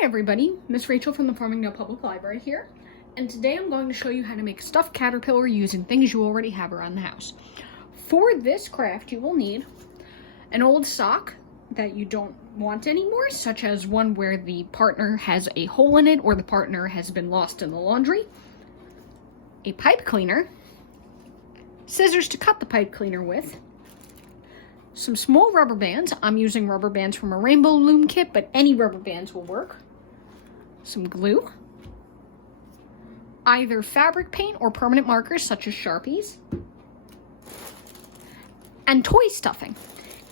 Hi everybody, Miss Rachel from the Farmingdale Public Library here, and today I'm going to show you how to make a stuffed caterpillar using things you already have around the house. For this craft, you will need an old sock that you don't want anymore, such as one where the partner has a hole in it or the partner has been lost in the laundry, a pipe cleaner, scissors to cut the pipe cleaner with, some small rubber bands. I'm using rubber bands from a rainbow loom kit, but any rubber bands will work. Some glue, either fabric paint or permanent markers such as Sharpies, and toy stuffing.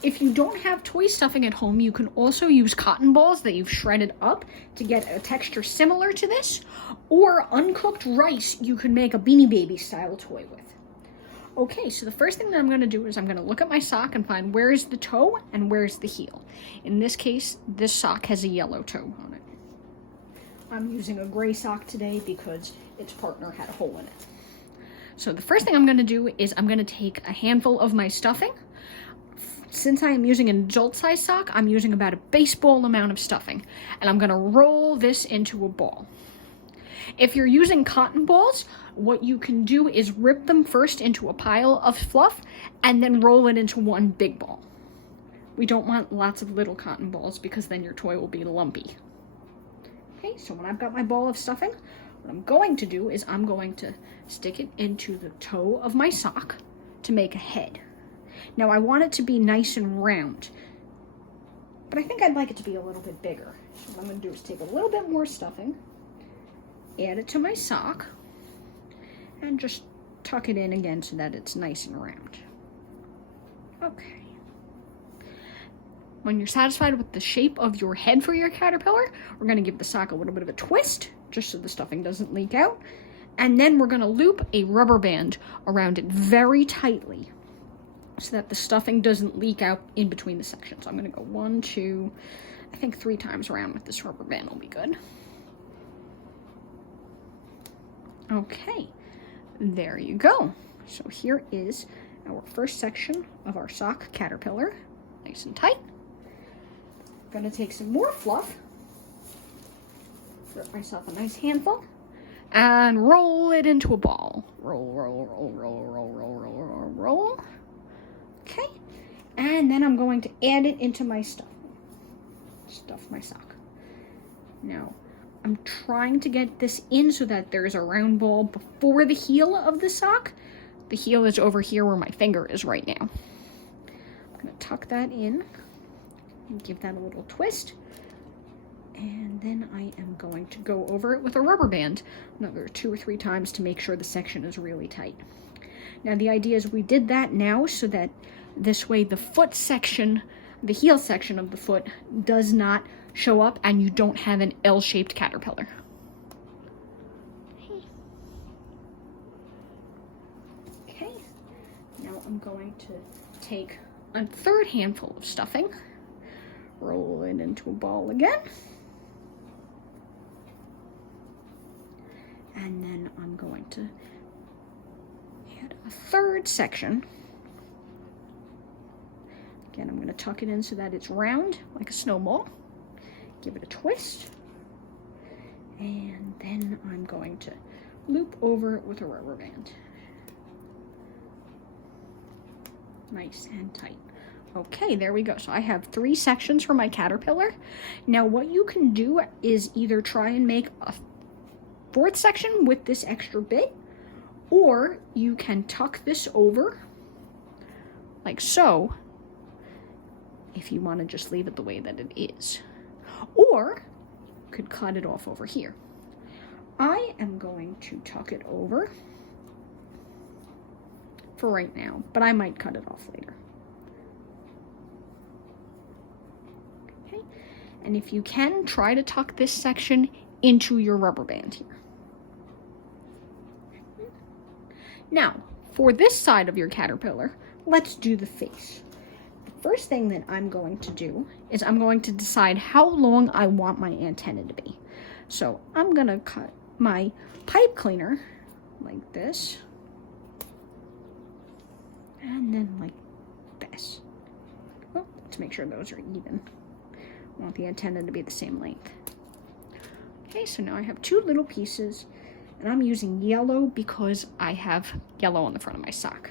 If you don't have toy stuffing at home, you can also use cotton balls that you've shredded up to get a texture similar to this, or uncooked rice you can make a Beanie Baby style toy with. Okay, so the first thing that I'm going to do is I'm going to look at my sock and find where's the toe and where's the heel. In this case, this sock has a yellow toe on it. I'm using a gray sock today because its partner had a hole in it. So the first thing I'm going to do is I'm going to take a handful of my stuffing. Since I am using an adult size sock, I'm using about a baseball amount of stuffing, and I'm going to roll this into a ball. If you're using cotton balls, what you can do is rip them first into a pile of fluff and then roll it into one big ball. We don't want lots of little cotton balls because then your toy will be lumpy. Okay, so when I've got my ball of stuffing, what I'm going to do is I'm going to stick it into the toe of my sock to make a head. Now I want it to be nice and round, but I think I'd like it to be a little bit bigger. So what I'm going to do is take a little bit more stuffing, add it to my sock, and just tuck it in again so that it's nice and round. Okay. When you're satisfied with the shape of your head for your caterpillar, we're going to give the sock a little bit of a twist, just so the stuffing doesn't leak out. And then we're going to loop a rubber band around it very tightly so that the stuffing doesn't leak out in between the sections. So I'm going to go 1, 2, I think 3 times around with this rubber band will be good. Okay, there you go. So here is our first section of our sock caterpillar, nice and tight. I'm gonna take some more fluff, get myself a nice handful, and roll it into a ball. Roll, roll, roll, roll, roll, roll, roll, roll, roll. Okay, and then I'm going to add it into my stuff my sock. Now, I'm trying to get this in so that there's a round ball before the heel of the sock. The heel is over here where my finger is right now. I'm going to tuck that in and give that a little twist. And then I am going to go over it with a rubber band another 2 or 3 times to make sure the section is really tight. Now the idea is we did that now so that this way the foot section, the heel section of the foot does not show up and you don't have an L-shaped caterpillar. Okay, now I'm going to take a third handful of stuffing, roll it into a ball again, and then I'm going to add a third section. Again, I'm going to tuck it in so that it's round like a snowball. Give it a twist, and then I'm going to loop over it with a rubber band. Nice and tight. Okay, there we go. So I have 3 sections for my caterpillar. Now what you can do is either try and make a 4th section with this extra bit, or you can tuck this over like so if you want to just leave it the way that it is. Or you could cut it off over here. I am going to tuck it over for right now, but I might cut it off later. Okay, and if you can, try to tuck this section into your rubber band here. Now, for this side of your caterpillar, let's do the face. First thing that I'm going to do is I'm going to decide how long I want my antenna to be. So I'm going to cut my pipe cleaner like this, and then like this. Well, let's make sure those are even. I want the antenna to be the same length. Okay, so now I have 2 little pieces, and I'm using yellow because I have yellow on the front of my sock.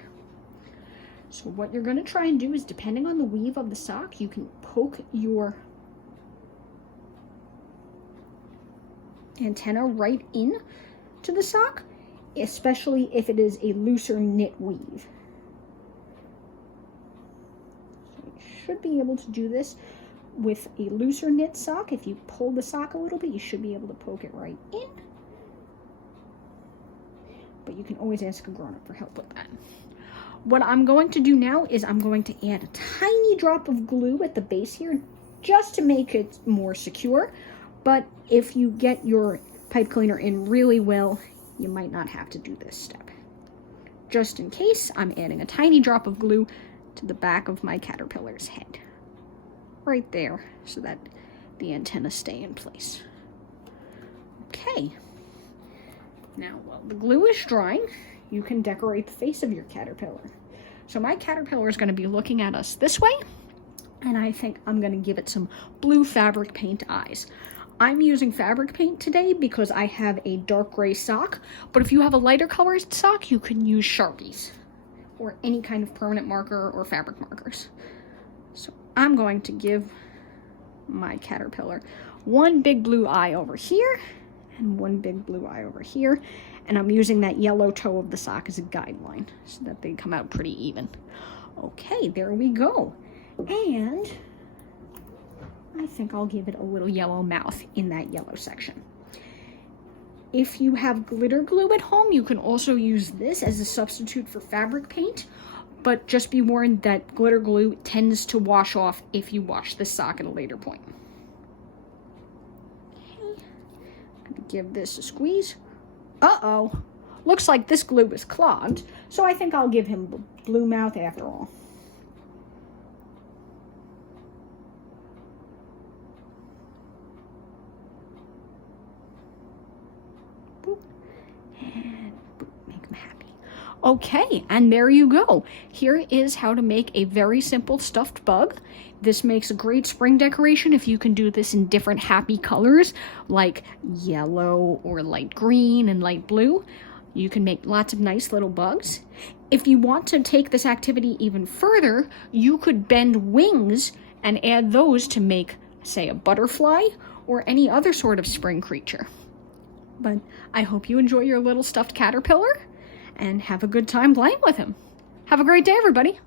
So what you're going to try and do is, depending on the weave of the sock, you can poke your antenna right in to the sock, especially if it is a looser knit weave. So you should be able to do this with a looser knit sock. If you pull the sock a little bit, you should be able to poke it right in. But you can always ask a grown-up for help with that. What I'm going to do now is I'm going to add a tiny drop of glue at the base here just to make it more secure. But if you get your pipe cleaner in really well, you might not have to do this step. Just in case, I'm adding a tiny drop of glue to the back of my caterpillar's head. Right there, so that the antennas stay in place. Okay. Now, while the glue is drying, you can decorate the face of your caterpillar. So my caterpillar is going to be looking at us this way, and I think I'm going to give it some blue fabric paint eyes. I'm using fabric paint today because I have a dark gray sock, but if you have a lighter colored sock, you can use Sharpies or any kind of permanent marker or fabric markers. So I'm going to give my caterpillar one big blue eye over here and one big blue eye over here. And I'm using that yellow toe of the sock as a guideline so that they come out pretty even. Okay, there we go. And I think I'll give it a little yellow mouth in that yellow section. If you have glitter glue at home, you can also use this as a substitute for fabric paint, but just be warned that glitter glue tends to wash off if you wash the sock at a later point. Okay. I'm gonna give this a squeeze. Uh-oh, looks like this glue is clogged, so I think I'll give him blue mouth after all. Boop. And boop, make him happy. Okay, and there you go. Here is how to make a very simple stuffed bug. This makes a great spring decoration if you can do this in different happy colors, like yellow or light green and light blue. You can make lots of nice little bugs. If you want to take this activity even further, you could bend wings and add those to make, say, a butterfly or any other sort of spring creature. But I hope you enjoy your little stuffed caterpillar and have a good time playing with him. Have a great day, everybody.